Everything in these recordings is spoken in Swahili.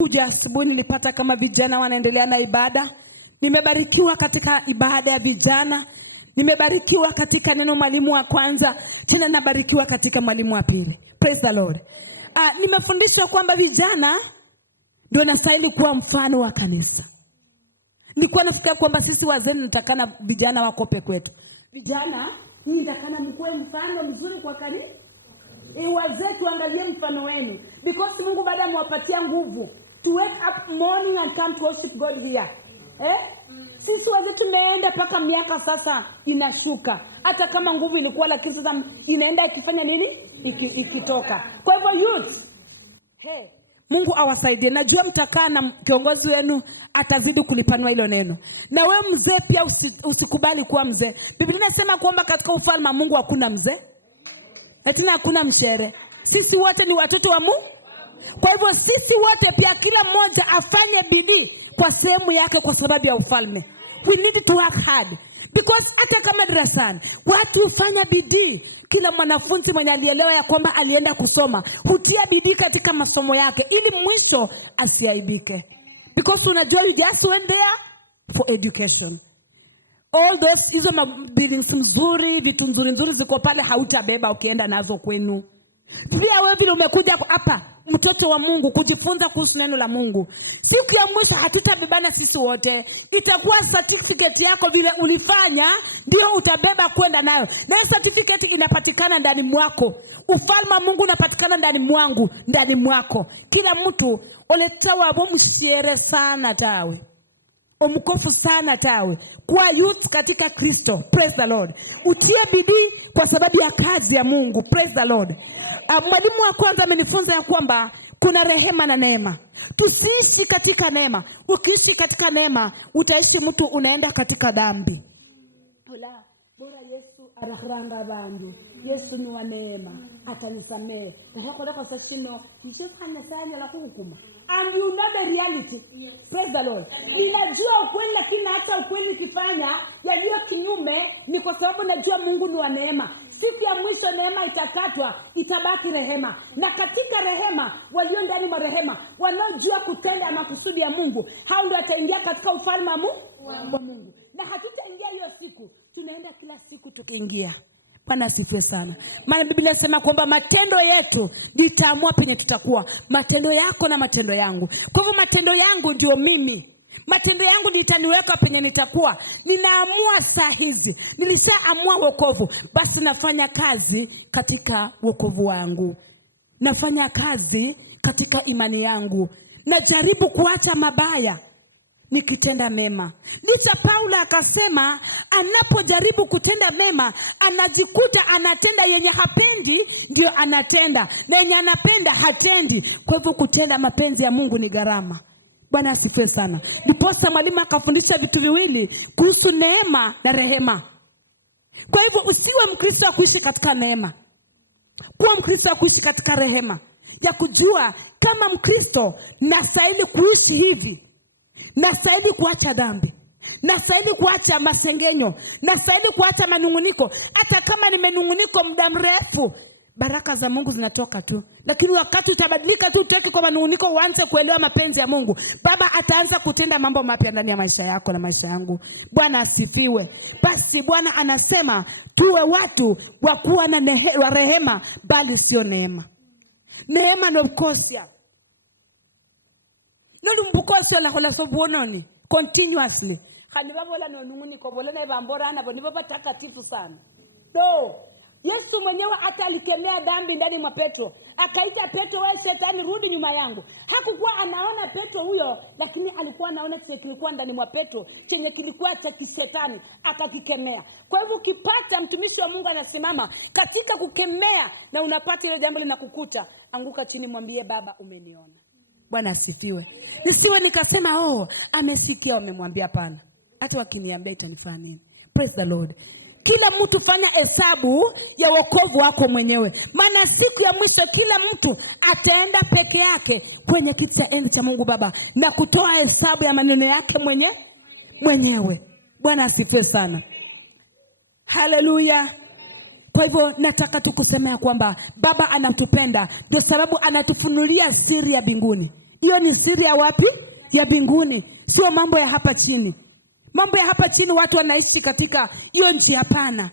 Kuja asubuhi nilipata kama vijana wanaendelea na ibada. Nimebarikiwa katika ibada ya vijana. Nimebarikiwa katika neno mwalimu wa kwanza. Tena nabarikiwa katika mwalimu wa pili. Praise the Lord. Nimefundisha kwamba vijana ndio nastahili kuwa mfano wa kanisa. Nilikuwa nafikiria kwamba sisi wazee tunatakana vijana wakope kwetu. Vijana hii nitakana mkue mfano mzuri kwa kanisa. Wazee tuangalie mfano wenu. Because Mungu baada amewapatia nguvu to wake up morning and come to worship God here. Sisi wazee tumeenda paka miaka sasa inashuka. Hata kama nguvu ilikuwa lakini sasa inaenda ikifanya nini? Ikitoka. Kwa hivyo youth, Mungu awasaidie. Najua mtakaa na kiongozi wenu atazidi kulipanua hilo neno. Na wewe mzee pia usikubali kuwa mzee. Biblia inasema kwamba katika ufalme wa Mungu hakuna mzee. Na tena hakuna mshere. Sisi wote ni watoto wa Mungu. Kwa hivyo sisi wote pia kila mmoja afanye bidii kwa sehemu yake kwa sababu ya ufalme. We need to work hard. Because hata kama darasani watu hufanya bidii. Kila mwanafunzi mwenye alielewa ya kwamba alienda kusoma hutia bidii katika masomo yake ili mwisho asiaibike. Because unajua you just went there for education. All those hizo buildings nzuri, vitu nzuri ziko pale hautabeba ukienda nazo kwenu. Pia wewe vile umekuja hapa mtoto wa Mungu kujifunza kuhusu neno la Mungu. Siku ya mwisho hatutabebana sisi wote. Itakuwa certificate yako vile ulifanya ndio utabeba kwenda nayo. Na certificate inapatikana ndani mwako. Ufalme wa Mungu unapatikana ndani mwangu, ndani mwako. Kila mtu oletawa bomsiere sana tawe. Omkofu sana tawe. Kwa youth katika Kristo. Praise the Lord. Utie bidii kwa sababu ya kazi ya Mungu. Praise the Lord. Mwalimu wa kwanza amenifunza ya kwamba kuna rehema na neema. Tusiishi katika neema. Ukiishi katika neema, utaishi mtu unaenda katika dhambi. Bora Yesu arahranga bandu. Yesu ni wa neema. Atanisamehe. Natakola kwa sashino. Nishefanya sana la hukuma. And you know the reality. Yes. Praise the Lord. Ninajua ukweli lakini hata ukweli kifanya yaliyo kinyume ni kwa sababu najua Mungu ni wa neema. Siku ya mwisho neema itakatwa, itabaki rehema. Na katika rehema, walio ndani mwa rehema, wanaojua kutenda makusudi ya Mungu, hao ndio wataingia katika ufalme wa Mungu. Na hatutaingia hiyo siku, tunaenda kila siku tukiingia. Bwana asifiwe sana. Maana Biblia inasema kwamba matendo yetu litaamua penye tutakuwa. Matendo yako na matendo yangu. Kwa hivyo matendo yangu ndio mimi. Matendo yangu litaniweka penye nitakuwa. Ninaamua saa hizi. Nilishaamua wokovu. Basi nafanya kazi katika wokovu wangu. Nafanya kazi katika imani yangu. Najaribu kuacha mabaya nikitenda mema. Licha Paulo akasema anapojaribu kutenda mema anajikuta anatenda yenye hapendi ndio anatenda na yenye anapenda hatendi. Kwa hivyo kutenda mapenzi ya Mungu ni gharama. Bwana asifiwe sana. Ndiposa mwalimu akafundisha vitu viwili kuhusu neema na rehema. Kwa hivyo usiwe Mkristo wa kuishi katika neema. Kuwa Mkristo wa kuishi katika rehema. Ya kujua kama Mkristo nastahili kuishi hivi. Nastahili kuacha dhambi. Nastahili kuacha masengenyo. Nastahili kuacha manunguniko. Hata kama nimenunguniko muda mrefu, baraka za Mungu zinatoka tu. Lakini wakati utabadilika tu utoke kwa manunguniko uanze kuelewa mapenzi ya Mungu, Baba ataanza kutenda mambo mapya ndani ya maisha yako na maisha yangu. Bwana asifiwe. Basi Bwana anasema tuwe watu wa kuwa na rehema bali sio neema. Neema ndio mkosia. Nolu mbukosia la kola sobuononi continuously. Khani babola nonunguni ko bolana ibamborana bo nibo batakatifu sana. So Yesu mwenyewe atalikemea dhambi ndani mwa Petro. Akaita Petro, wewe shetani rudi nyuma yangu. Hakukuwa anaona Petro huyo, lakini alikuwa anaona chenye kilikuwa ndani mwa Petro, chenye kilikuwa cha kishetani, akakikemea. Kwa hivyo ukipata mtumishi wa Mungu anasimama katika kukemea na unapata ile jambo linakukuta, anguka chini mwambie Baba umeniona. Bwana asifiwe. Nisiwe nikasema amesikia amemwambia hapana. Hata wakiniambia itanifanya nini? Praise the Lord. Kila mtu fanya hesabu ya wokovu wako mwenyewe. Maana siku ya mwisho kila mtu ataenda peke yake kwenye kiti cha enzi cha Mungu Baba na kutoa hesabu ya maneno yake mwenyewe. Bwana asifiwe sana. Haleluya. Kwa hivyo nataka tukusemea kwamba Baba anatupenda, ndio sababu anatufunulia siri ya mbinguni. Hiyo ni siri ya wapi? Ya mbinguni. Sio mambo ya hapa chini. Mambo ya hapa chini watu wanaishi katika hiyo njia pana.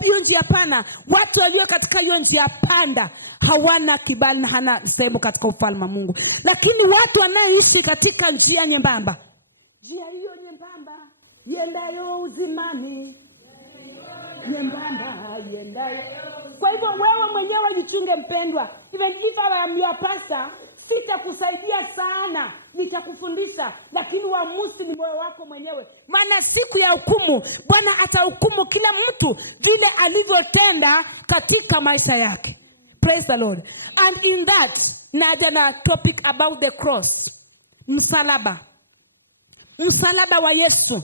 Hiyo njia pana. Watu walio katika hiyo njia panda hawana kibali na hana sehemu katika ufalme wa Mungu. Lakini watu wanaoishi katika njia nyembamba, njia hiyo nyembamba yendayo uzimani, nyembamba yendayo. Kwa hivyo wewe mwenyewe jichunge mpendwa. Even if I am your pastor, sitakusaidia sana, nitakufundisha, lakini uamuzi ni moyo wako mwenyewe. Maana siku ya hukumu Bwana atahukumu kila mtu vile alivyotenda katika maisha yake. Praise the Lord. And in that, naja na topic about the cross. Msalaba. Msalaba wa Yesu.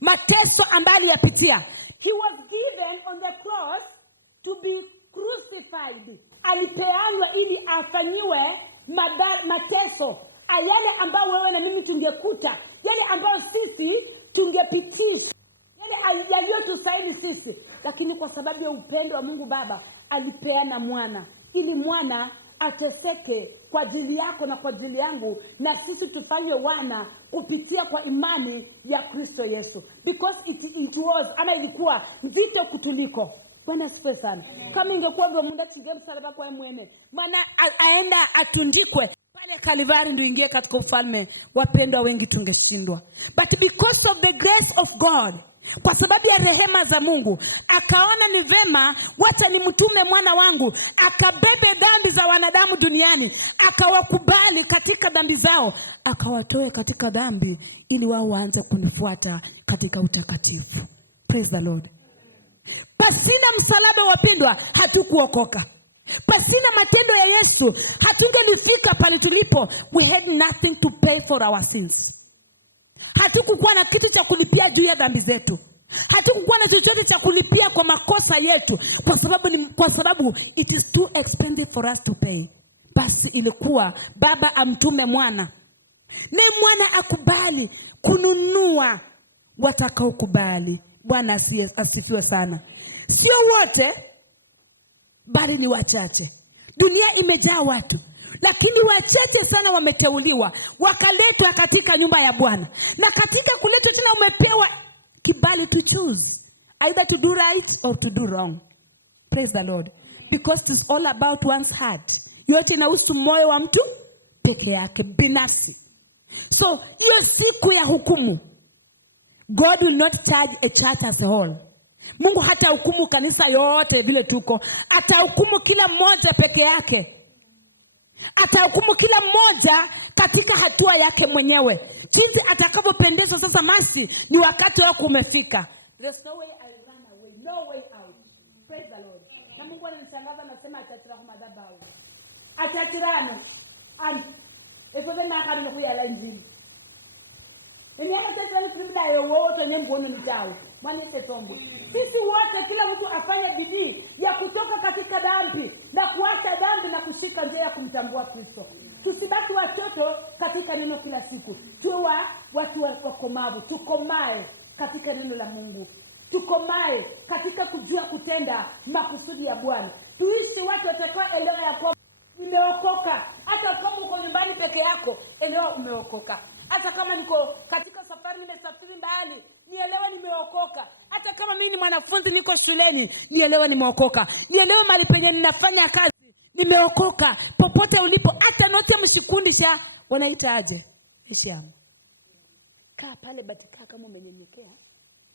Mateso ambayo aliyapitia. He was given on the cross to be crucified. Alipeanwa ili afanyiwe mateso. Yale ambayo wewe na mimi tungekuta. Yale ambayo sisi tungepitisha. Yale yaliyotusaidi sisi. Lakini kwa sababu ya upendo wa Mungu Baba, alipeana mwana. Ili mwana ateseke kwa ajili yako na kwa ajili yangu, na sisi tufanywe wana kupitia kwa imani ya Kristo Yesu. Because it was, ama ilikuwa nzito kutuliko. Bwana asifiwe sana. Kama ingekuwa ndio Mungu atige msalaba kwa mwene, maana aenda atundikwe pale Kalvari ndio ingie katika ufalme, wapendwa wengi tungeshindwa. But because of the grace of God, kwa sababu ya rehema za Mungu, akaona ni vema wacha nimtume mwana wangu akabebe dhambi za wanadamu duniani, akawakubali katika dhambi zao, akawatoe katika dhambi ili wao waanze kunifuata katika utakatifu. Praise the Lord. Pasina msalaba wapendwa hatukuokoka. Pasina matendo ya Yesu hatungelifika pale tulipo. We had nothing to pay for our sins. Hatukukuwa na kitu cha kulipia juu ya dhambi zetu. Hatukukuwa na chochote cha kulipia kwa makosa yetu, kwa sababu it is too expensive for us to pay. Basi ilikuwa Baba amtume mwana, na mwana akubali kununua watakao kubali. Bwana asifiwe sana. Sio wote, bali ni wachache. Dunia imejaa watu, lakini wachache sana wameteuliwa, wakaletwa katika nyumba ya Bwana. Na katika kuletwa tena umepewa kibali to choose either to do right or to do wrong. Praise the Lord. Because it's all about one's heart. Yote inahusu moyo wa mtu peke yake binafsi. So hiyo siku ya hukumu, God will not charge a church as a whole. Mungu hata hukumu kanisa yote vile tuko. Atahukumu kila mmoja peke yake. Atahukumu kila mmoja katika hatua yake mwenyewe. Jinsi atakavyopendezwa. Sasa masi ni wakati wako umefika. There's no way I run away. No way out. Praise the Lord. Na Mungu ananishangaza anasema atatira kwa madhabahu. Atatirana. And esobe na kabla kuyala injili. Ni hata sasa tribula yowote nembono nitao. Mwana setombo. Sisi wote kila mtu afanye bidii ya kutoka katika dhambi na kuacha dhambi na kushika njia ya kumtambua Kristo. Tusibaki watoto katika neno kila siku. Tuwe watu wakomavu, tukomae katika neno la Mungu. Tukomae katika kujua kutenda makusudi ya Bwana. Tuishi watu watakao elewa ya kwamba umeokoka. Hata kama uko nyumbani peke yako, elewa umeokoka. Hata kama niko katika safari nimesafiri mbali, nielewe nimeokoka. Hata kama mimi ni mwanafunzi niko shuleni, nielewe nimeokoka. Nielewe mahali penye ninafanya kazi, nimeokoka. Popote ulipo, hata note msikundi sha wanaita aje? Heshimu. Kaa pale batika kama umenyenyekea.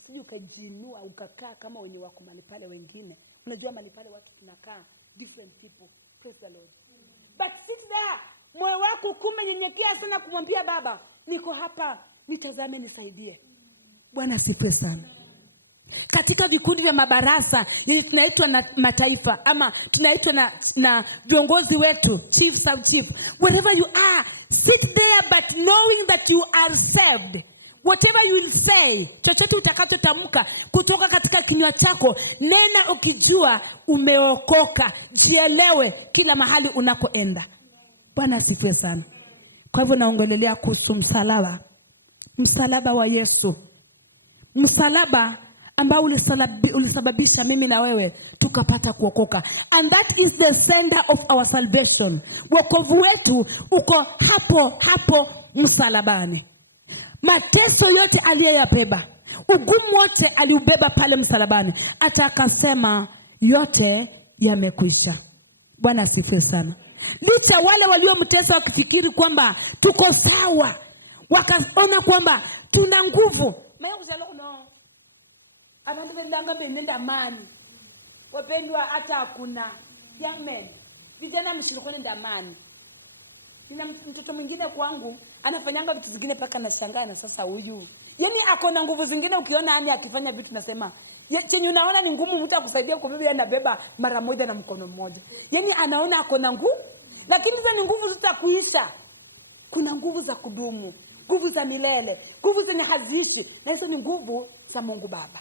Sije ukajinua ukakaa kama wenye wako mahali pale wengine. Unajua mahali pale watu tunakaa different people. Praise the Lord. But sit there. Moyo wako kumenyenyekea sana kumwambia Baba, niko hapa, nitazame nisaidie. Bwana asifiwe sana. Katika vikundi vya mabarasa yenye tunaitwa na mataifa ama tunaitwa na viongozi wetu, chief, sub chief, wherever you are, sit there but knowing that you are saved. Whatever you will say, chochote utakachotamka kutoka katika kinywa chako, nena ukijua umeokoka. Jielewe kila mahali unakoenda. Bwana asifiwe sana. Kwa hivyo naongelelea kuhusu msalaba. Msalaba wa Yesu. Msalaba ambao ulisababisha mimi na wewe tukapata kuokoka. And that is the center of our salvation. Wokovu wetu uko hapo msalabani. Mateso yote aliyeyabeba, ugumu wote aliubeba pale msalabani. Hata akasema yote yamekwisha. Bwana asifiwe sana. Licha wale waliomtesa wakifikiri kwamba tuko sawa, wakaona kwamba tuna nguvu. Abantu bendanga benenda amani. Wapendwa, hata hakuna young men. Vijana mshiriko nenda amani. Nina mtoto mwingine kwangu anafanyanga vitu zingine paka nashangaa na sasa huyu. Yaani akona nguvu zingine ukiona ani akifanya vitu nasema chenye unaona ni ngumu mtu akusaidia kwa bibi anabeba mara moja na mkono mmoja. Yaani anaona akona nguvu, lakini hizo ni nguvu zitakuisha. Kuna nguvu za kudumu, nguvu za milele, nguvu zenye haziishi, na hizo ni nguvu za Mungu Baba.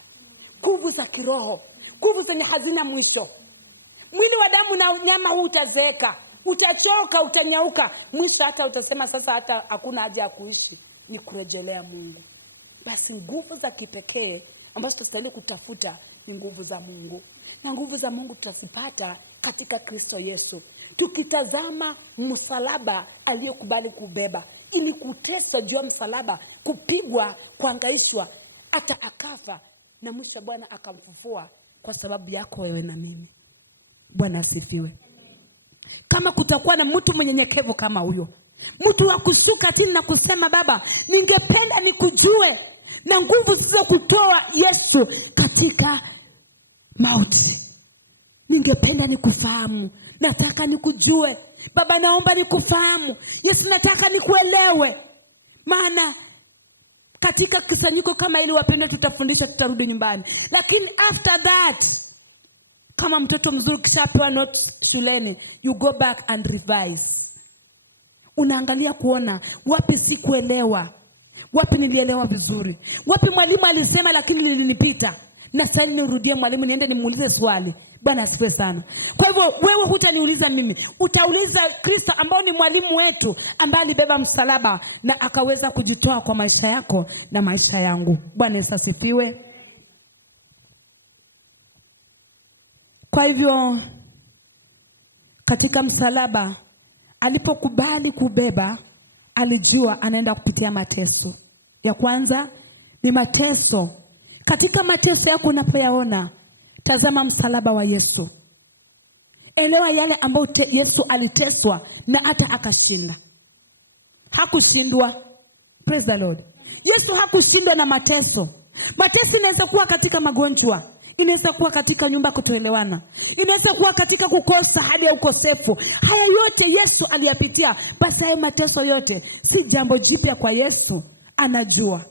Nguvu za kiroho, nguvu zenye hazina mwisho. Mwili wa damu na nyama utazeeka, utachoka, utanyauka, mwisho hata utasema sasa hata hakuna haja ya kuishi, ni kurejelea Mungu. Basi nguvu za kipekee ambazo tunastahili kutafuta ni nguvu za Mungu. Na nguvu za Mungu tutazipata katika Kristo Yesu. Tukitazama msalaba aliyokubali kubeba, ili kuteswa juu ya msalaba, kupigwa, kuhangaishwa, hata akafa, na mwisho Bwana akamfufua kwa sababu yako wewe na mimi. Bwana asifiwe. Kama kutakuwa na mtu mnyenyekevu kama huyo, mtu wa kushuka chini na kusema Baba, ningependa nikujue, na nguvu zizo kutoa Yesu katika mauti. Ningependa nikufahamu, nataka nikujue. Baba, naomba nikufahamu. Yesu, nataka nikuelewe. Maana katika kusanyiko kama ili wapendwa tutafundisha, tutarudi nyumbani. Lakini after that, kama mtoto mzuri kishapewa notes shuleni, you go back and revise. Unaangalia kuona wapi sikuelewa, wapi nilielewa vizuri, wapi mwalimu alisema lakini lilinipita, na sasa nirudie mwalimu niende nimuulize swali. Bwana asifiwe sana. Kwa hivyo wewe hutaniuliza mimi, utauliza Kristo ambao ni mwalimu wetu, ambaye alibeba msalaba na akaweza kujitoa kwa maisha yako na maisha yangu. Bwana asifiwe. Kwa hivyo katika msalaba alipokubali kubeba, alijua anaenda kupitia mateso. Ya kwanza ni mateso. Katika mateso yako unapoyaona, tazama msalaba wa Yesu. Elewa yale ambayo Yesu aliteswa na hata akashinda. Hakushindwa. Praise the Lord. Yesu hakushindwa na mateso. Mateso inaweza kuwa katika magonjwa, inaweza kuwa katika nyumba kutoelewana, inaweza kuwa katika kukosa hali ya ukosefu. Haya yote Yesu aliyapitia. Basi haya mateso yote si jambo jipya kwa Yesu. Anajua,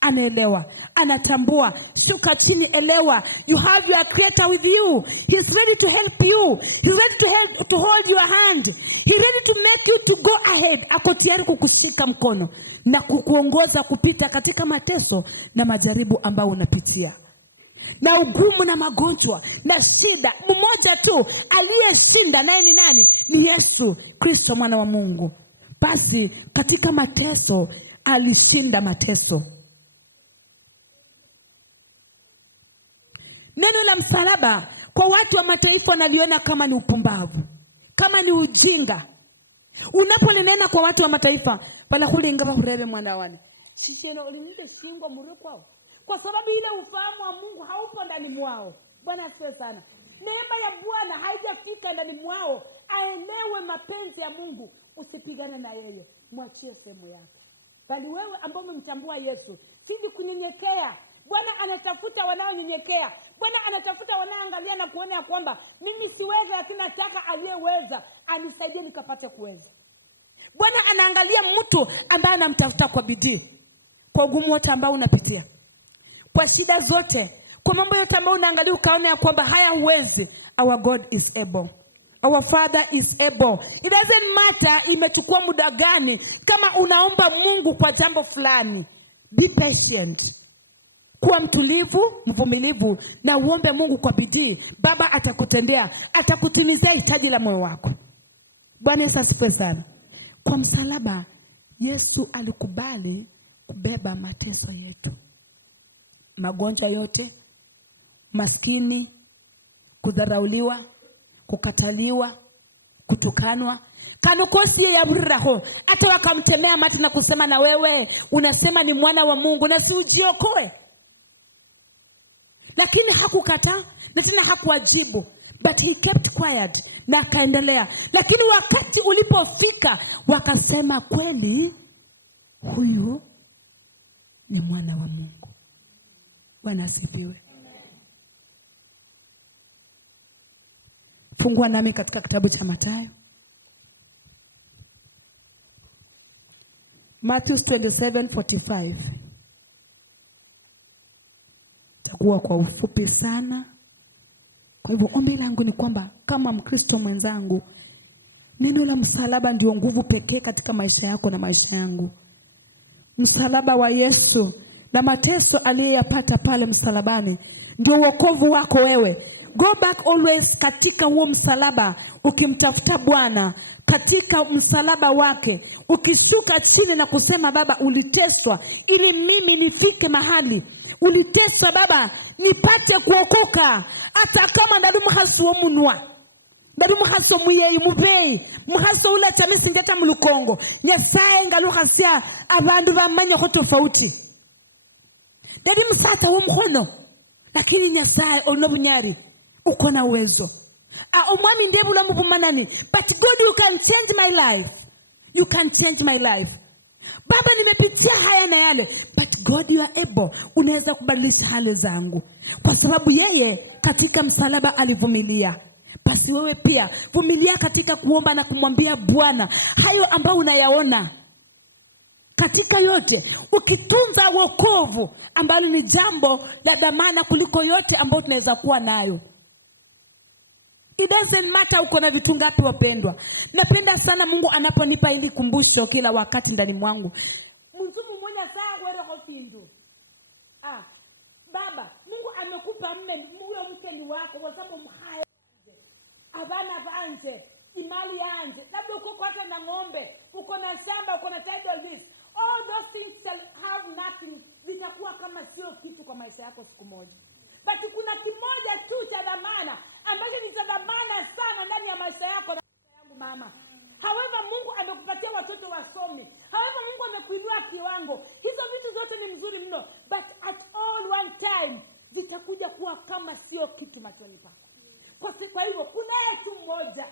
anaelewa, anatambua. Shuka chini, elewa. You have your creator with you. He's ready to help you. He's ready to hold your hand. He's ready to make you to go ahead. Ako tayari kukushika mkono na kukuongoza kupita katika mateso na majaribu ambayo unapitia, na ugumu na magonjwa na shida. Mmoja tu aliyeshinda, naye ni nani? Ni Yesu Kristo, mwana wa Mungu. Basi katika mateso alishinda mateso. Neno la msalaba kwa watu wa mataifa wanaliona kama ni upumbavu, kama ni ujinga. Unapolinena kwa watu wa mataifa, pala kule ingaba urebe mwana wane, sisi eno ulinide singwa muri kwao, kwa sababu ile ufahamu wa Mungu haupo ndani mwao. Bwana asifiwe sana. Neema ya Bwana haijafika ndani mwao aelewe mapenzi ya Mungu. Usipigane na yeye, mwachie sehemu yake. Bali wewe ambao umemtambua Yesu, sidi kunyenyekea. Bwana anatafuta wanaonyenyekea. Bwana anatafuta wanaangalia na kuona ya kwamba mimi siwezi, lakini nataka aliyeweza anisaidie nikapate kuweza. Bwana anaangalia mtu ambaye anamtafuta kwa bidii, kwa ugumu wote ambao unapitia, kwa shida zote, kwa mambo yote ambayo unaangalia ukaona ya kwamba haya huwezi. Our God is able. Our Father is able. It doesn't matter imechukua muda gani. Kama unaomba Mungu kwa jambo fulani, be patient. Kuwa mtulivu, mvumilivu, na uombe Mungu kwa bidii. Baba atakutendea, atakutimizia hitaji la moyo wako. Bwana Yesu asifiwe sana. Kwa msalaba Yesu alikubali kubeba mateso yetu, magonjwa yote, maskini, kudharauliwa, kukataliwa, kutukanwa. Kanukosi ya burraho, hata wakamtemea mate na kusema na wewe unasema ni mwana wa Mungu na si ujiokoe. Lakini hakukataa na tena hakuwajibu, but he kept quiet na akaendelea. Lakini wakati ulipofika wakasema kweli huyu ni mwana wa Mungu. Bwana asifiwe. Fungua nami katika kitabu cha Mathayo. Matthew 27:45. Takuwa kwa ufupi sana. Kwa hivyo ombi langu ni kwamba kama Mkristo mwenzangu, neno la msalaba ndio nguvu pekee katika maisha yako na maisha yangu. Msalaba wa Yesu na mateso aliyeyapata pale msalabani ndio wokovu wako wewe. Go back always katika huo msalaba, ukimtafuta Bwana katika msalaba wake, ukishuka chini na kusema Baba, uliteswa ili mimi nifike mahali. Uliteswa Baba nipate kuokoka, hata kama ndadumu hasu omunwa, ndadumu hasu muyeyi mubei, muhaso ula chamisi njeta mulukongo, nyasaye ngaluhasia abandu bamanya ko tofauti. Ndadi msata wo mkono, lakini nyasaye onobunyari uko na uwezo. Omwami ndebula mubumanani, but God, you can change my life. You can change my life. Baba, nimepitia haya na yale, but God, you are able. Unaweza kubadilisha hali zangu. Kwa sababu yeye katika msalaba alivumilia. Basi wewe pia vumilia katika kuomba na kumwambia Bwana hayo ambayo unayaona. Katika yote ukitunza wokovu ambalo ni jambo la dhamana kuliko yote ambayo tunaweza kuwa nayo. It doesn't matter uko na vitu ngapi wapendwa. Napenda sana Mungu anaponipa hili kumbusho kila wakati ndani mwangu. Mtumu mmoja saa wewe hofindu. Baba, Mungu amekupa huyo mteni wako kwa sababu mhaya. Abana banje, imali yanje. Labda uko hata na ng'ombe, uko na shamba, uko na title deeds. All those things shall have nothing. Vitakuwa kama sio kitu kwa maisha yako siku moja. But kuna kimoja tu cha dhamana ambacho ni cha dhamana sana ndani ya maisha yako na yangu mama. However, Mungu amekupatia watoto wasomi. However, Mungu amekuinua kiwango. Hizo vitu zote ni mzuri mno, but at all one time zitakuja kuwa kama sio kitu machoni pako. Kwa hivyo kuna tu mmoja.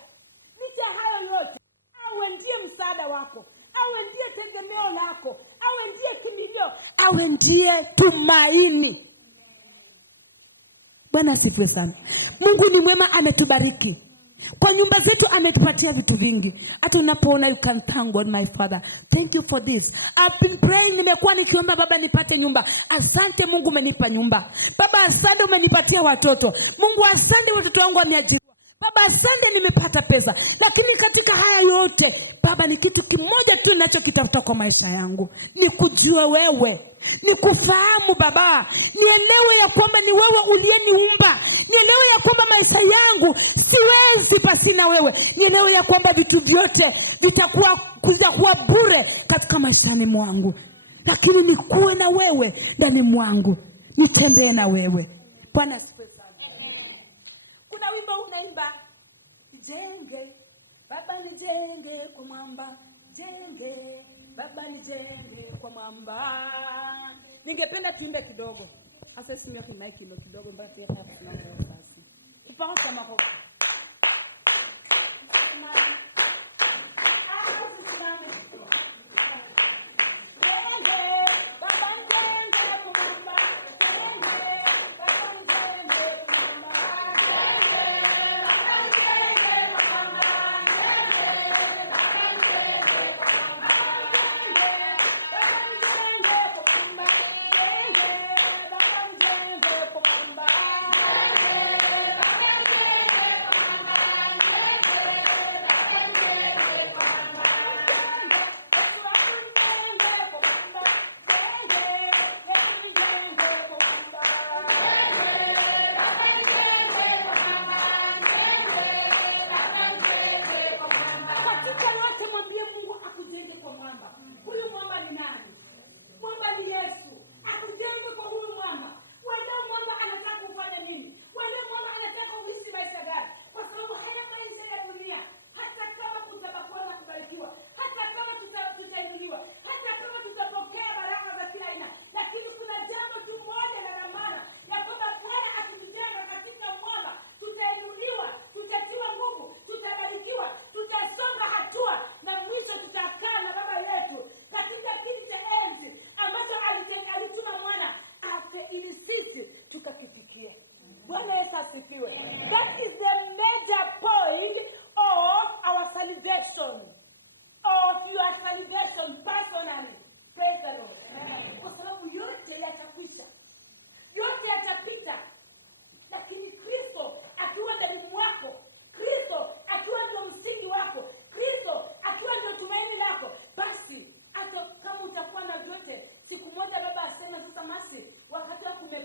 Licha hayo yote, awe ndiye msaada wako, awe ndiye tegemeo lako, awe ndiye kimbilio, awe ndiye tumaini. Bwana asifiwe sana. Mungu ni mwema, ametubariki. Kwa nyumba zetu ametupatia vitu vingi. Hata unapoona, you can thank God, my Father. Thank you for this. I've been praying, nimekuwa nikiomba Baba nipate nyumba. Asante Mungu umenipa nyumba. Baba asante umenipatia watoto. Mungu asante watoto wangu wameajiriwa. Baba asante nimepata pesa. Lakini katika haya yote Baba, ni kitu kimoja tu ninachokitafuta kwa maisha yangu. Ni kujua wewe. Ni kufahamu Baba. Nielewe ya kwamba ni wewe uliyeniumba. Nielewe ya kwamba maisha yangu siwezi pasina wewe. Nielewe ya kwamba vitu vyote vitakuwa bure katika maishani mwangu. Lakini nikuwe na wewe ndani mwangu. Nitembee na wewe. Bwana asifiwe sana. Kuna wimbo unaimba, jenge Baba nijenge kwa mwamba, jenge Baba nijenge kwa mwamba. Ningependa tuimbe kidogo. Hasa sisi ndio mic kidogo mpaka pia hapa tunaanza basi. Tupanga makofi.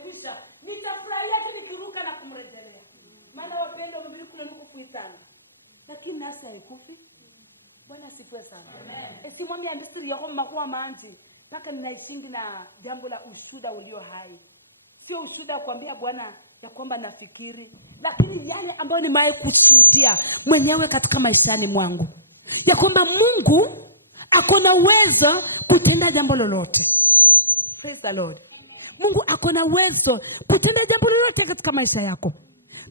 kisha nitafurahia nikiruka na kumrejelea. Maana wapendo mbili kuna Mungu kuitana. Lakini nasi haikufi. Bwana sifiwe sana. Amen. Simoni andistri yako makuwa manji. Paka ninaishingi na jambo la ushuda ulio hai. Sio ushuda kuambia Bwana ya kwamba nafikiri, lakini yale ambayo nimewahi kushuhudia mwenyewe katika maishani mwangu. Ya kwamba Mungu akona uwezo kutenda jambo lolote. Praise the Lord. Mungu akona uwezo kutenda jambo lolote katika maisha yako.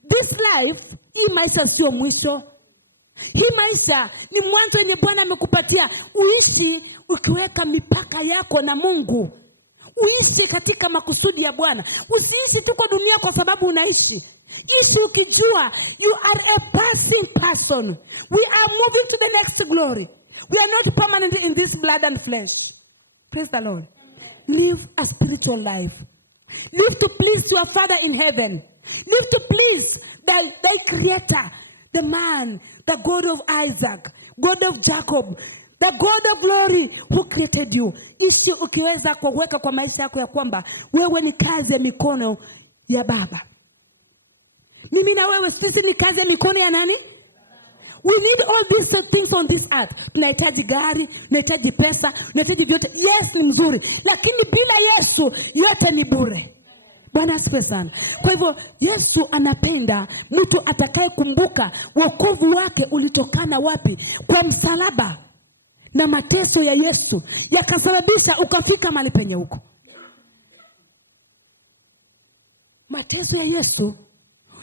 This life, hii maisha sio mwisho. Hii maisha ni mwanzo yenye Bwana amekupatia. Uishi ukiweka mipaka yako na Mungu. Uishi katika makusudi ya Bwana. Usiishi tu kwa dunia kwa sababu unaishi. Ishi ukijua you are a passing person. We are moving to the next glory. We are not permanent in this blood and flesh. Praise the Lord. Live a spiritual life. Live to please your Father in heaven. Live to please thy Creator, the man, the God of Isaac, God of Jacob, the God of glory who created you. Ishi ukiweza kuweka kwa maisha yako ya kwamba wewe ni kazi ya mikono ya Baba. Mimi na wewe sisi ni kazi ya mikono ya nani? We need all these things on this earth. Tunahitaji gari, tunahitaji pesa, tunahitaji vyote. Yes, ni mzuri. Lakini bila Yesu yote ni bure. Bwana asifiwe sana. Kwa hivyo Yesu anapenda mtu atakaye kumbuka wokovu wake ulitokana wapi? Kwa msalaba na mateso ya Yesu yakasababisha ukafika mahali penye huko. Mateso ya Yesu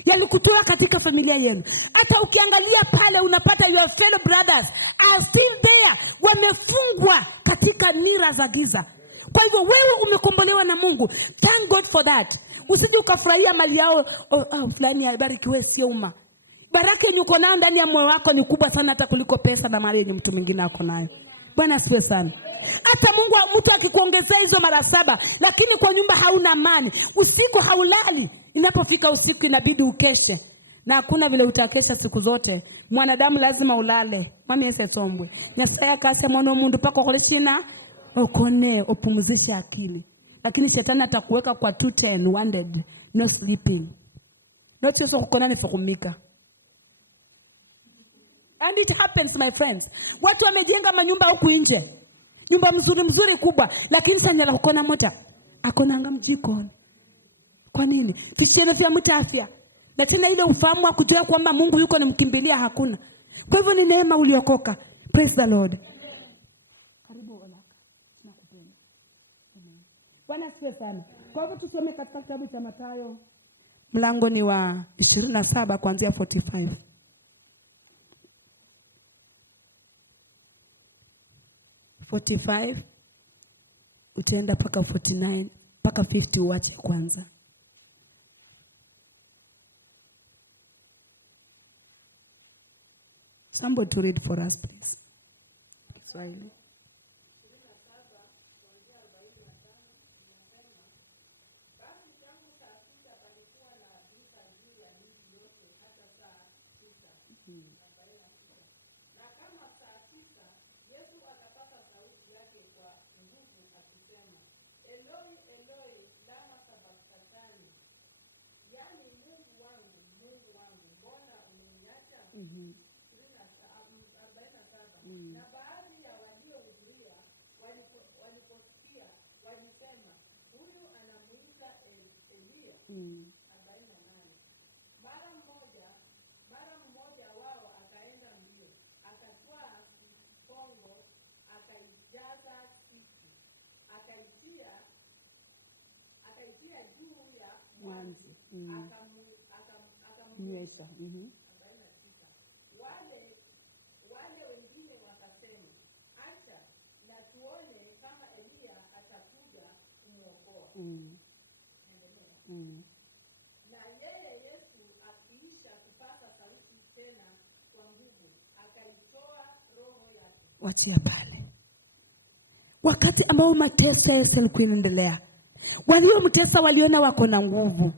yalikutoa katika familia yenu. Hata ukiangalia pale unapata your fellow brothers are still there. Wamefungwa katika nira za giza. Kwa hivyo wewe umekombolewa na Mungu. Thank God for that. Usije ukafurahia mali yao fulani abarikiwe sio uma. Baraka yenye uko nayo ndani ya moyo wako ni kubwa sana hata kuliko pesa na mali yenye mtu mwingine ako nayo. Bwana asifiwe sana. Hata Mungu mtu akikuongezea hizo mara 7 lakini kwa nyumba hauna amani, usiku haulali, inapofika usiku inabidi ukeshe. Na hakuna vile utakesha siku zote. Mwanadamu lazima ulale. Mami Yesu atombwe. Nyasaya akasema no mundu pako kolishina okone opumzisha akili. Lakini shetani atakuweka kwa 210 100 no sleeping. Not just kukona nifukumika. And it happens my friends. Watu wamejenga manyumba huku nje. Nyumba mzuri kubwa, lakini sanyala kukona moja akonanga mjiko. Kwa nini? Fisheno vya mtafia. Na tena ile ufahamu wa kujua kwamba Mungu yuko na mkimbilia hakuna. Kwa hivyo ni neema uliokoka. Praise the Lord. Karibu Olaka. Nakupenda. Amen. Bwana asifiwe sana. Kwa hivyo tusome katika kitabu cha Mathayo. Mlango ni wa 27 kuanzia 45. 45 utaenda paka 49 paka 50 uache kwanza. Somebody to read for us please. Kiswahili. Na baadhi ya waliohudhuria waliposikia walisema huyu anamuita Elia. 48. Mara mmoja wao akaenda mbio, akatwaa kipongo, akaijaza siki, akaitia juu ya mwanzi, akamnywesha. Wale wengine wakasema, acha na tuone kama Elia atakuja kumwokoa. Na yeye Yesu akiisha kupasa sauti tena kwa nguvu, akaitoa roho yake. Wachia pale. Wakati ambao mateso ya Yesu yalikuwa yanaendelea, waliomtesa waliona wako na nguvu.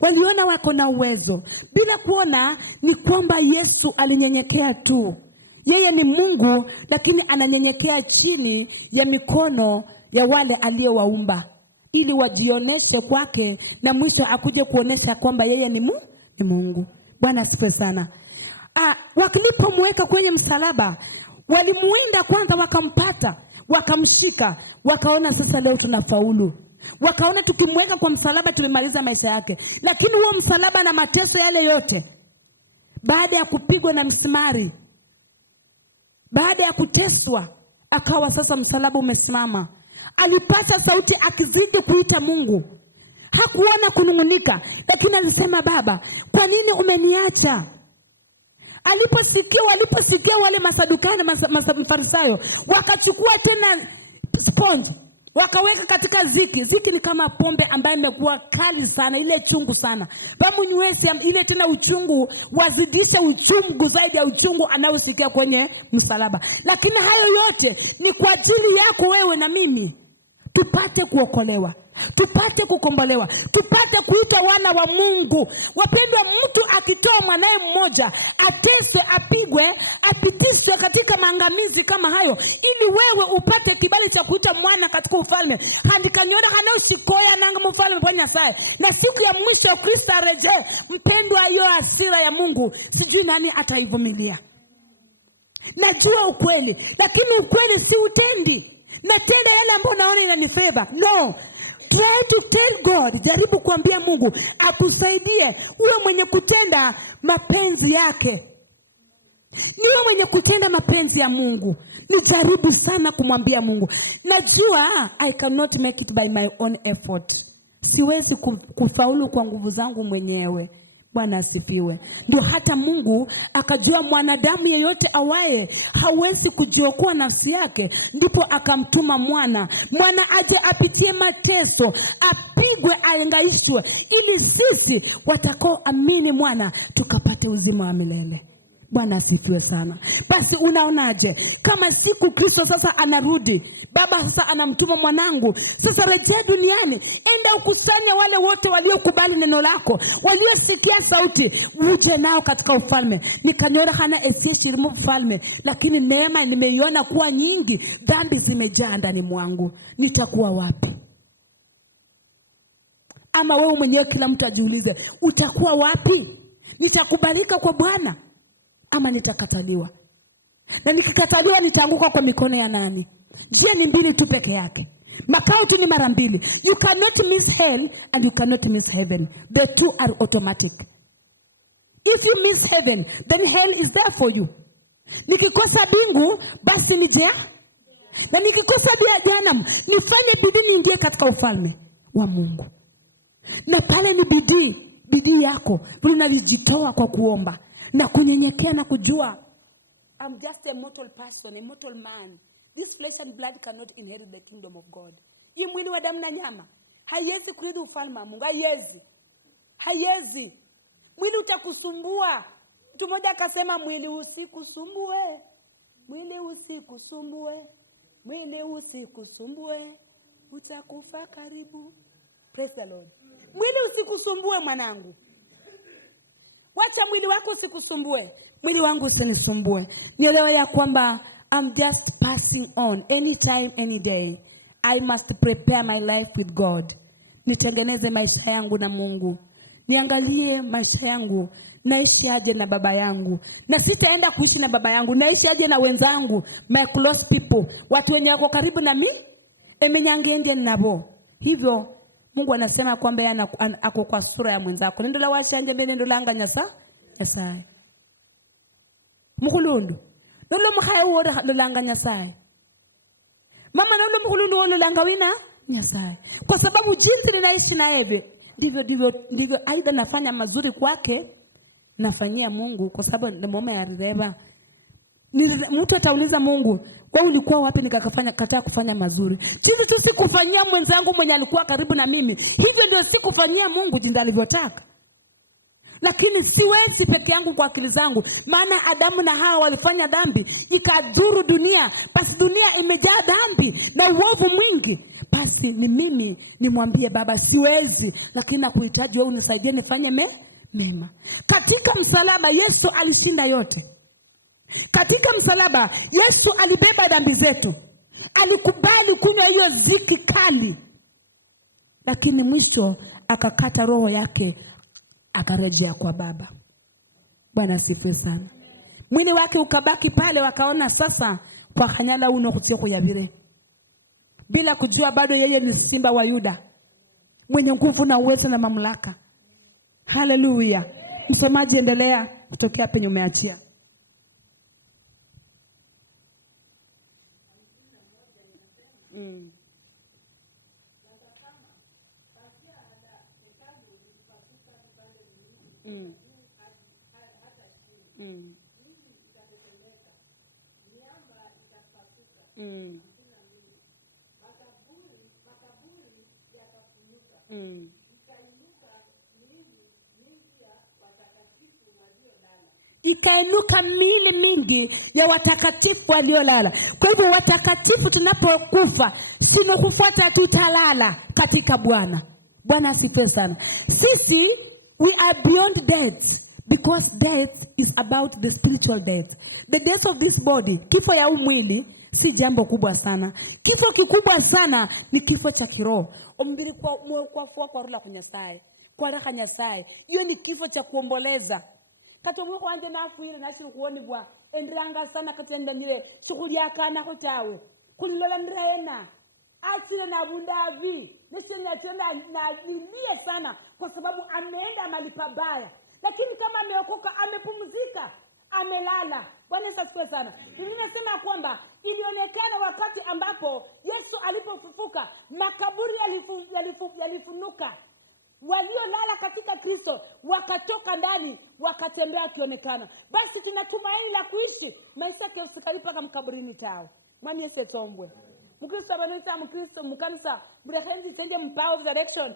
Waliona wako na uwezo. Bila kuona ni kwamba Yesu alinyenyekea tu. Yeye ni Mungu lakini ananyenyekea chini ya mikono ya wale aliowaumba ili wajioneshe kwake, na mwisho akuje kuonesha kwamba yeye ni Mungu. Bwana asifiwe sana. Walipomweka kwenye msalaba, walimuinda kwanza, wakampata, wakamshika, wakaona sasa leo tunafaulu. Wakaona tukimweka kwa msalaba tumemaliza maisha yake. Lakini huo msalaba na mateso yale yote, baada ya kupigwa na msumari, baada ya kuteswa, akawa sasa msalaba umesimama. Alipata sauti akizidi kuita Mungu. Hakuona kunungunika, lakini alisema, Baba, kwa nini umeniacha? Waliposikia wale Masadukayo na Mafarisayo, wakachukua tena sponge, wakaweka katika ziki. Ziki ni kama pombe ambayo imekuwa kali sana, ile chungu sana. Bamunywesi ile tena uchungu, wazidisha uchungu zaidi ya uchungu anaosikia kwenye msalaba. Lakini hayo yote ni kwa ajili yako wewe na mimi, tupate kuokolewa, tupate kukombolewa, tupate kuitwa wana wa Mungu. Wapendwa, mtu akitoa mwanae mmoja ateswe, apigwe, apitishwe katika maangamizi kama hayo, ili wewe upate kibali cha kuita mwana katika ufalme. Handikanyora hana usikoya nanga mfalme kwa Nyasaye. Na siku ya mwisho Kristo arejee, mpendwa, hiyo hasira ya Mungu sijui nani ataivumilia. Najua ukweli, lakini ukweli si utendi. Natenda yale ambayo naona inanifeva. No. Try to tell God. Jaribu kuambia Mungu akusaidie uwe mwenye kutenda mapenzi yake. Niwe mwenye kutenda mapenzi ya Mungu. Nijaribu sana kumwambia Mungu, najua I cannot make it by my own effort. Siwezi kufaulu kwa nguvu zangu mwenyewe. Bwana asifiwe. Ndio hata Mungu akajua mwanadamu yeyote awaye hawezi kujiokoa nafsi yake, ndipo akamtuma mwana aje apitie mateso, apigwe, aengaishwe, ili sisi watakao amini mwana tukapate uzima wa milele. Bwana asifiwe sana. Basi unaonaje kama siku Kristo sasa anarudi, Baba sasa anamtuma mwanangu, sasa rejea duniani, enda ukusanya wale wote waliokubali neno lako, waliosikia sauti, uje nao katika ufalme. Nikanyora hana esiyeshirimu ufalme, lakini neema nimeiona kuwa nyingi, dhambi zimejaa ndani mwangu. Nitakuwa wapi? Ama wewe mwenyewe, kila mtu ajiulize, utakuwa wapi? Nitakubalika kwa Bwana ama nitakataliwa? Na nikikataliwa nitaanguka kwa mikono ya nani? Njia ni mbili tu peke yake. Makao tu ni mara mbili. You cannot miss hell and you cannot miss heaven. The two are automatic. If you miss heaven, then hell is there for you. Nikikosa bingu, basi ni jehanamu. Na nikikosa jehanamu, nifanye bidii niingie katika ufalme wa Mungu. Na pale ni bidii yako. Unajitoa kwa kuomba na kunyenyekea na kujua, I'm just a mortal person, a mortal man. This flesh and blood cannot inherit the kingdom of God. Hii mwili wa damu na nyama haiwezi kurithi ufalme wa Mungu. Haiwezi. Mwili utakusumbua. Mtu mmoja akasema, mwili usikusumbue. Mwili usikusumbue. Mwili usikusumbue. Utakufa karibu. Praise the Lord. Mwili usikusumbue mwanangu. Wacha mwili wako usikusumbue. Mwili wangu usinisumbue. Nielewe ya kwamba I'm just passing on. Anytime, any day, I must prepare my life with God. Nitengeneze maisha yangu na Mungu. Niangalie maisha yangu, naishi aje na baba yangu. Na sitaenda kuishi na baba yangu, naishi aje na wenzangu, my close people, watu wenye wako karibu na mimi, emenyangeende nabo. Hivyo Mungu anasema kwamba yeye ako kwa sura ya mwenzako. Nendo la washanje bene nendo langa Nyasaye. Mukulundu nolo mkhaya woda lolanga Nyasaye. Mama nolo mukulundu wolo langa wina Nyasaye. Kwa sababu jinsi ninaishi na yeye, ndivyo aidha nafanya mazuri kwake, nafanyia Mungu, kwa sababu ndio mama ya reba. Mtu atauliza Mungu, wewe ulikuwa wapi kataa kufanya mazuri? Jinsi tu sikufanyia mwenzangu mwenye alikuwa karibu na mimi, hivyo ndio sikufanyia Mungu jinsi alivyotaka. Lakini siwezi peke yangu kwa akili zangu, maana Adamu na Hawa walifanya dhambi ikadhuru dunia. Basi dunia imejaa dhambi na uovu mwingi. Basi ni mimi nimwambie Baba, siwezi, lakini nakuhitaji wewe unisaidie nifanye mema. Katika msalaba Yesu alishinda yote. Katika msalaba Yesu alibeba dhambi zetu. Alikubali kunywa hiyo ziki kali. lakini mwisho akakata roho yake akarejea kwa Baba. Bwana asifiwe sana. Mwili wake ukabaki pale, wakaona sasa kwa kanyala uno kutia kuyabire, bila kujua bado yeye ni simba wa Yuda mwenye nguvu na uwezo na mamlaka. Haleluya. Msomaji, endelea kutokea penye umeachia. Ikainuka miili mingi ya watakatifu waliolala. Kwa hivyo watakatifu tunapokufa, sio kufuata tutalala katika Bwana. Bwana asifiwe sana. Sisi we are beyond death, because death is about the spiritual death. The death of this body, kifo ya mwili si jambo kubwa sana. Kifo kikubwa sana ni kifo cha kiroho. Ombiri kwa rula kunyasai, kwa raka nyasai. Hiyo ni kifo cha kuomboleza. Katomu kwa ande na afuire na shiru kuoni bwa endraanga sana katenda nile shughuli yaka na kotawe kulilola ndraena asile na bundavi nishenya tena na nilie sana kwa sababu ameenda mahali pabaya, lakini kama ameokoka, amepumzika, amelala. Bwana asifiwe sana. Biblia inasema kwamba ilionekana wakati ambapo Yesu alipofufuka, makaburi yalifunuka. Waliolala katika Kristo wakatoka ndani, wakatembea wakionekana. Basi tunatumaini la kuishi maisha ya usikali paka mkaburini tao. Mwani Yesu tombwe. Mkristo abanita Mkristo mkanisa mrehenzi sende mpao of direction